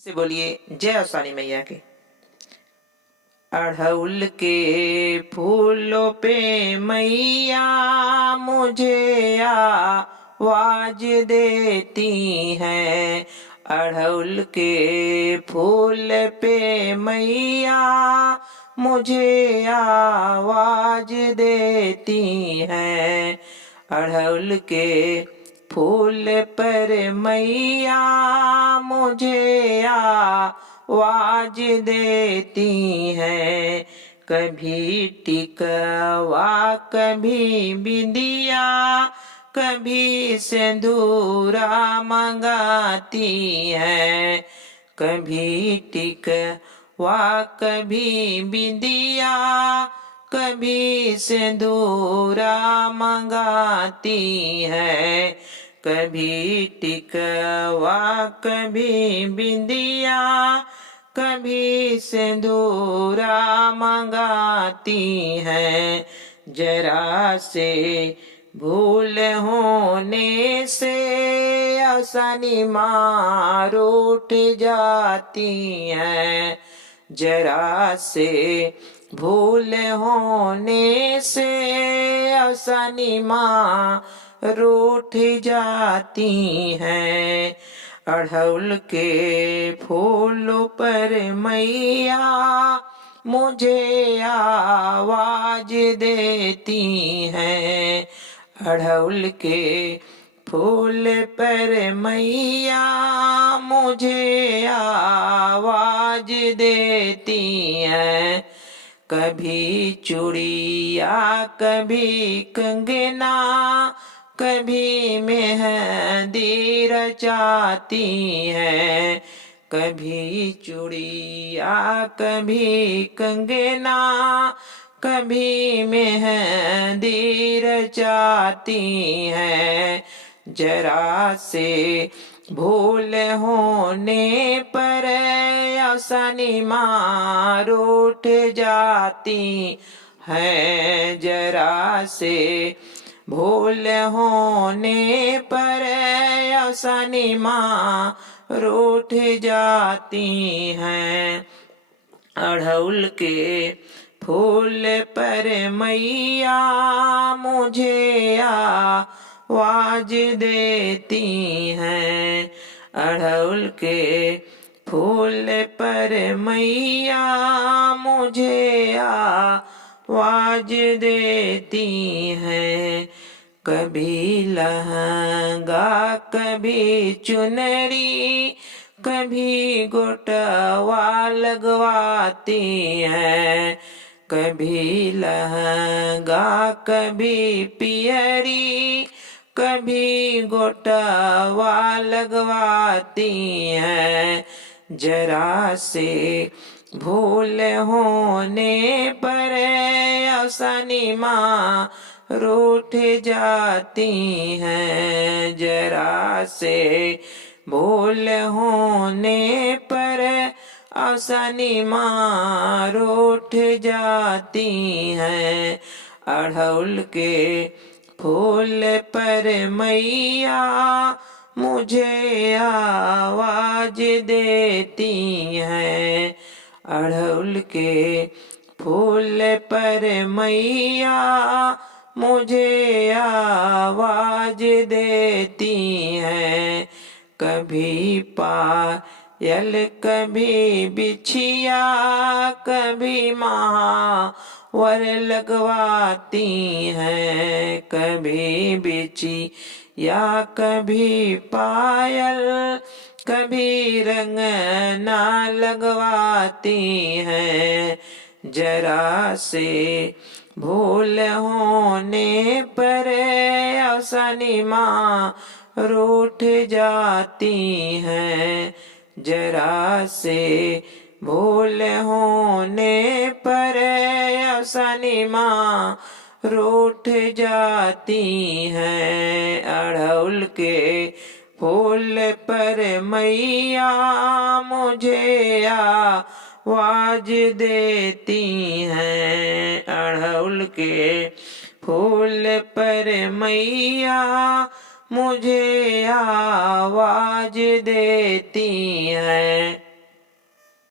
से बोलिए जय असानी मैया की। अड़हुल के फूलों पे मैया मुझे आवाज देती हैं। अड़हुल के फूल पे मैया मुझे आवाज देती हैं। अड़हुल के फूल पर मैया मुझे आवाज देती हैं। कभी टिकवा कभी बिंदिया कभी सिंदूरा मंगाती हैं। कभी टिकवा कभी बिंदिया कभी सिंदूरा मंगाती है। कभी टिकवा कभी बिंदिया कभी सिंदूरा मंगाती है। जरा से भूल होने से आसानी मार उठ जाती है। जरा से भूल होने से आसानी मार उठ जाती हैं। अड़हुल के फूलों पर मैया मुझे आवाज देती हैं। अड़हुल के फूल पर मैया मुझे आवाज देती हैं। कभी चूड़िया कभी कंगना कभी मेहंदी रचाती हैं। कभी चूड़िया कभी कंगना कभी मेहंदी रचाती हैं। जरा से भूल होने पर आसानी मार उठ जाती है। जरा से भूल होने पर आसानी मार उठ जाती हैं। अड़हुल के फूल पर मैया मुझे आवाज देती हैं। अड़हुल के फूल पर मैया मुझे आवाज देती हैं। कभी लहंगा कभी चुनरी कभी गोटवा लगवाती हैं। कभी लहंगा कभी पियरी कभी गोटवा लगवाती हैं। जरा से भूल होने पर आसानी मार उठ जाती हैं। जरा से भूल होने पर आसानी मार उठ जाती हैं। अड़हुल के फूल पर मैया मुझे आवाज देती हैं। अड़हुल के फूल पर मैया मुझे आवाज देती हैं। कभी पायल कभी बिछिया कभी महावर लगवाती हैं। कभी बिछिया कभी पायल कभी रंगना लगवाती हैं। जरा से भूल होने पर आसानी मार उठ जाती हैं। जरा से भूल होने पर आसानी मार उठ जाती हैं। अड़हुल के फूल पर मैया मुझे आवाज देती हैं। अड़हुल के फूल पर मैया मुझे आवाज देती हैं।